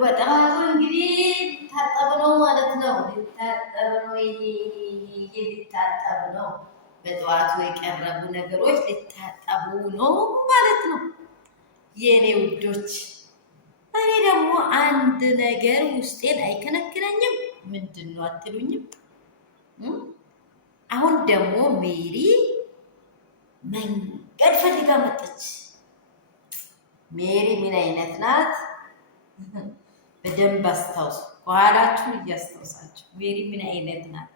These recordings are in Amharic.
በጣም እንግዲህ ሊታጠብ ነው ማለት ነው። ሊታጠብ ነው። ይሄ ሊታጠብ ነው። በጠዋቱ የቀረቡ ነገሮች ሊታጠቡ ነው ማለት ነው የኔ ውዶች። እኔ ደግሞ አንድ ነገር ውስጤን አይከነክነኝም። ምንድን ነው አትሉኝም? አሁን ደግሞ ሜሪ መንገድ ፈልጋ መጣች። ሜሪ ምን አይነት ናት? በደንብ አስታውሱ። ከኋላችሁን እያስታውሳችሁ ሜሪ ምን አይነት ናት?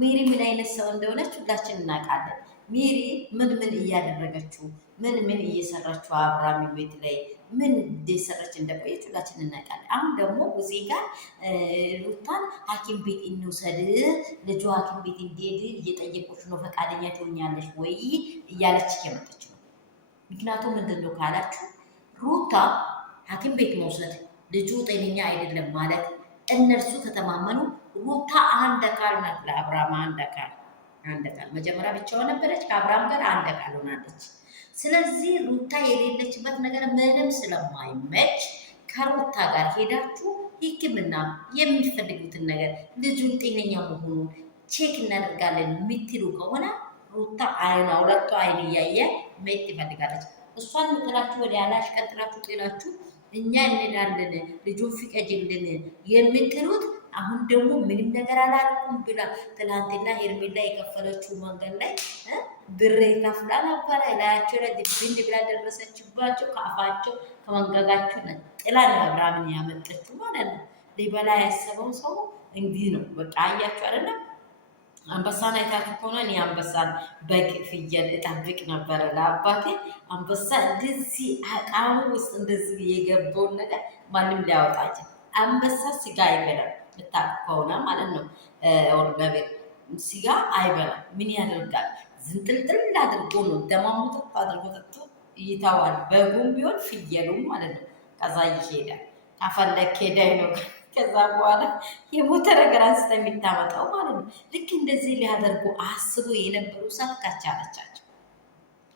ሜሪ ምን አይነት ሰው እንደሆነች ሁላችን እናውቃለን። ሜሪ ምን እያደረገችው ምን እየሰራችው አብራሚ ቤት ላይ ምን እየሰራች እንደቆየች ሁላችን እናውቃለን። አሁን ደግሞ እዚህ ጋር ሩታን ሐኪም ቤት እንውሰድ፣ ልጇ ሐኪም ቤት እንዲሄድ እየጠየቆች ነው። ፈቃደኛ ትሆኛለሽ ወይ እያለች እየመጣች ነው። ምክንያቱም ምንድን ነው ካላችሁ ሩታ ሐኪም ቤት መውሰድ ልጁ ጤነኛ አይደለም ማለት እነርሱ ከተማመኑ ሩታ አንድ አካል ናት ለአብርሃም አንድ አካል መጀመሪያ ብቻዋን ነበረች፣ ከአብርሃም ጋር አንድ አካል ሆናለች። ስለዚህ ሩታ የሌለችበት ነገር ምንም ስለማይመች ከሩታ ጋር ሄዳችሁ ሕክምና የሚፈልጉትን ነገር ልጁን ጤነኛ መሆኑን ቼክ እናደርጋለን የምትሉ ከሆነ ሩታ ሁለቱ አይን እያየ መሄድ ትፈልጋለች። እሷን ጥላችሁ ወደ ያላሽ ቀጥላችሁ ጤናችሁ እኛ እንሄዳለን ልጁን ፍቀጅልን የምትሉት አሁን ደግሞ ምንም ነገር አላልኩም ብላ ትላንትና ሄርሜላ የከፈለችው መንገድ ላይ ብሬ ከፍላ ነበረ። ላያቸው ላይ ድብን ብላ ደረሰችባቸው። ከአፋቸው ከመንገጋቸው ጥላ ነው አብርሃምን ያመጠችው ማለት ነው። ሊበላ ያሰበው ሰው እንዲህ ነው። በቃ አያችሁ አይደለም? አንበሳን አይታችሁ ከሆነ እኔ አንበሳን በግ ፍየል እጠብቅ ነበረ ለአባቴ። አንበሳ እንደዚህ አቃሙ ውስጥ እንደዚህ የገባውን ነገር ማንም ሊያወጣች። አንበሳ ስጋ አይበላም ልታውቁ ከሆነ ማለት ነው። ነብር ስጋ አይበላም። ምን ያደርጋል? ዝንጥልጥል አድርጎ ነው ደማሙት አድርጎ ጠጥቶ ይተዋል። በጉም ቢሆን ፍየሉም ማለት ነው። ከዛ ይሄዳል። ካፈለክ ሄዳይ ነው። ከዛ በኋላ የሞተ ነገር አንስተ የሚታመጣው ማለት ነው። ልክ እንደዚህ ሊያደርጉ አስቡ የነበሩ ሰት ካቻለቻቸው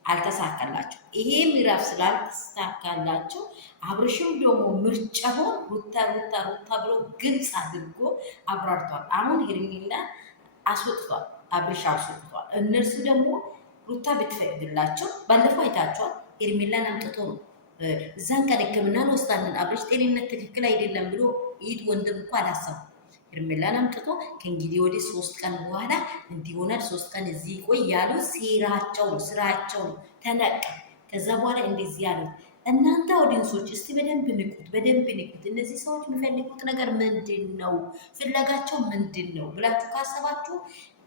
አልተሳካላቸው። ይሄ ምዕራፍ ስላልተሳካላቸው አብርሽም ደግሞ ምርጫውን ሩታ ብሎ ግልጽ አድርጎ አብራርቷል። አሁን ሄርሜላ አስወጥቷል፣ አብርሽ አስወጥቷል። እነርሱ ደግሞ ሩታ ብትፈቅድላቸው ባለፈው አይታቸዋል። ሄርሜላን አምጥቶ ነው እዛን ቀን ሕክምና እንወስዳለን አብርሽ ጤንነት ትክክል አይደለም ብሎ ይህ ወንድም እኮ አላሰቡም። ሄርሜላን አምጥቶ ከእንግዲህ ወዲህ 3 ቀን በኋላ እንዲሆናል 3 ቀን እዚህ ቆይ ያሉ ሴራቸው ነው፣ ስራቸው ነው። ተነቀ ከዛ በኋላ እንደዚህ ያሉት እናንተ ኦዲንሶች እስቲ በደንብ ንቁት። እነዚህ ሰዎች የሚፈልጉት ነገር ምንድን ነው? ፍለጋቸው ምንድን ነው ብላችሁ ካሰባችሁ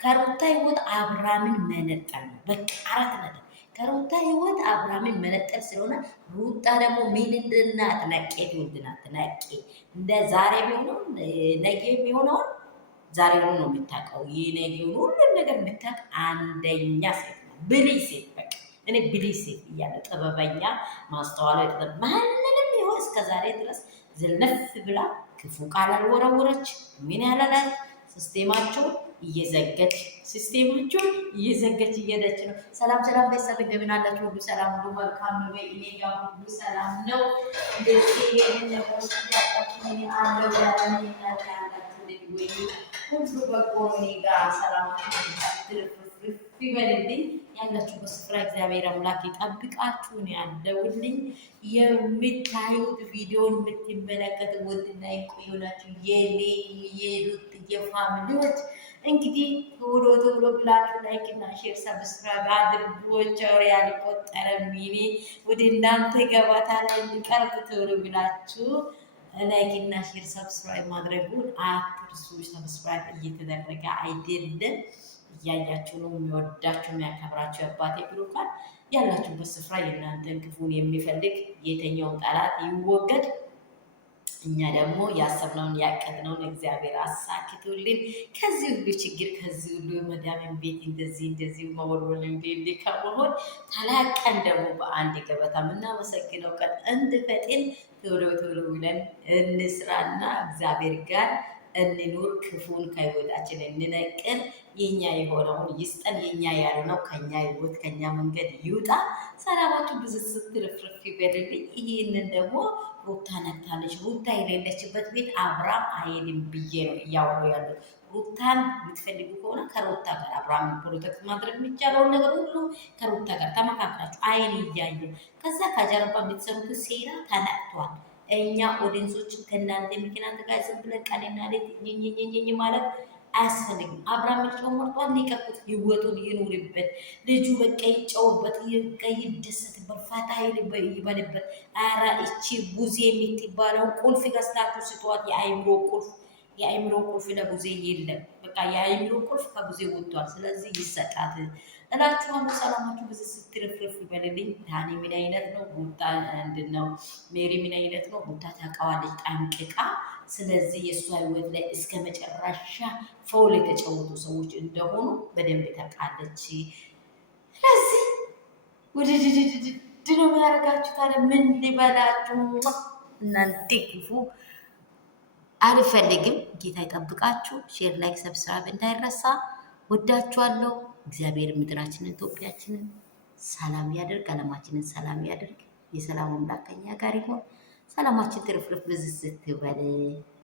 ከሩታ ህይወት አብርሃምን መነጠል ነው። በቃ አራት ነገር ከሩታ ህይወት አብርሃምን መነጠል ስለሆነ ሩታ ደግሞ ምን እንድናት ነቄ ትወልድናት ነቄ እንደ ዛሬ ቢሆነው ነገ የሚሆነውን ዛሬ ነው የምታውቀው። ይህ ነገውን ሁሉን ነገር የምታውቅ አንደኛ ሴት ነው። ብልህ ሴት በቃ እኔ ብልህ ሴት እያለ ጥበበኛ ማስተዋሉ ማንንም ይሆን እስከ ዛሬ ድረስ ዝልነፍ ብላ ክፉ ቃል አልወረወረች። ምን ያላላት ሲስቴማቸውን እየዘገች እየሄደች ነው። ሰላም ቤተሰብ እንደምን አላችሁ? ሁሉ ሰላም፣ ሁሉ መልካም ነው። እኔ ጋር ሁሉ ሰላም ነው። እንደዚህ ይሄንን ነገሮች ያጣችሁ አለው ሁሉ በጎ እኔ ጋር ሰላማችሁ ይበልልኝ። ያላችሁበት ስፍራ እግዚአብሔር አምላክ ይጠብቃችሁ ነው ያለውልኝ። የምታዩት ቪዲዮን የምትመለከቱ ወድና ይቆዩናችሁ የሩት የፋሚሊዎች እንግዲህ ቶሎ ብላችሁ ላይክ እና ሼር ሰብስክራይብ አድርጉ። ወሬ ያልቆጠረም ሚኒ ወደ እናንተ ገበታ ላይ እንዲቀርብ ቶሎ ብላችሁ ላይክ እና ሼር ሰብስክራይብ ማድረጉን አትርሱ። ሰብስክራይብ እየተደረገ አይደለም፣ እያያችሁ ነው። የሚወዳችሁ የሚያከብራችሁ አባቴ ብሩካን ያላችሁበት ስፍራ የእናንተን ክፉን የሚፈልግ የተኛውን ጠላት ይወገድ። እኛ ደግሞ ያሰብነውን ያቀድነውን እግዚአብሔር አሳክቶልን ከዚህ ሁሉ ችግር ከዚህ ሁሉ መዳምን ቤት እንደዚህ መወልወል እንዴ ከመሆን ተላቀን ደግሞ በአንድ ገበታ የምናመሰግነው ቀን እንድፈጥን ቶሎ ብለን እንስራና እግዚአብሔር ጋር እንኑር። ክፉን ከህይወታችን እንነቅል። የኛ የሆነውን ይስጠን። የኛ ያልሆነው ከኛ ህይወት ከኛ መንገድ ይውጣ። ሰላማችሁ ብዙ ስትርፍርፍ ይበልልኝ። ይህንን ደግሞ ሩታ ነግታለች። ሩታ የሌለችበት ቤት አብርሃም አይሄድም ብዬ ነው እያወሩ ያለው። ሩታን የምትፈልጉ ከሆነ ከሩታ ጋር አብርሃም ፕሮቴክት ማድረግ የሚቻለውን ነገር ሁሉ ከሩታ ጋር ተመካክራችሁ አይን እያየ ከዛ ከጀርባ የምትሰሩት ሴራ ተነቅቷል። እኛ ኦዲንሶችን ከእናንተ ምክንያት ጋር ዝም ብለን ቀንና ሌት ኝኝኝኝ ማለት አያስፈልግም። አብርሃም ምርጫው መርጧል። ሊቀቁት፣ ህይወቱን ይኑርበት። ልጁ በቃ ይጫውበት፣ ይደሰትበት፣ ፈታ ይበልበት። ኧረ እቺ ቡዜ የምትባለው ቁልፍ ገዝታችሁ ስጧት። የአይምሮ ቁልፍ ለቡዜ የለም። በቃ የአይምሮ ቁልፍ ከቡዜ ወጥቷል። ስለዚህ ይሰጣት እላችኋለሁ። ሰላማችሁ ብዙ ስትርፍርፍ ይበልልኝ። ዳኒ ምን አይነት ነው? ሩታ ምንድን ነው? ሜሪ ምን አይነት ነው? ሩታ ታውቃዋለች ጠንቅቃ። ስለዚህ የእሷ ህይወት ላይ እስከ መጨረሻ ፈውል የተጫወቱ ሰዎች እንደሆኑ በደንብ ታውቃለች። ስለዚህ ውድድድድድ ነው የሚያደርጋችሁ። ታዲያ ምን ሊበላችሁ እናንተ ክፉ አልፈልግም። ጌታ ይጠብቃችሁ። ሼር፣ ላይክ፣ ሰብስክራይብ እንዳይረሳ። ወዳችኋለሁ። እግዚአብሔር ምድራችንን ኢትዮጵያችንን ሰላም ያደርግ፣ ዓለማችንን ሰላም ያደርግ። የሰላም አምላክ ከኛ ጋር ይሁን። ሰላማችን ትርፍርፍ ብዝዝት ይበል።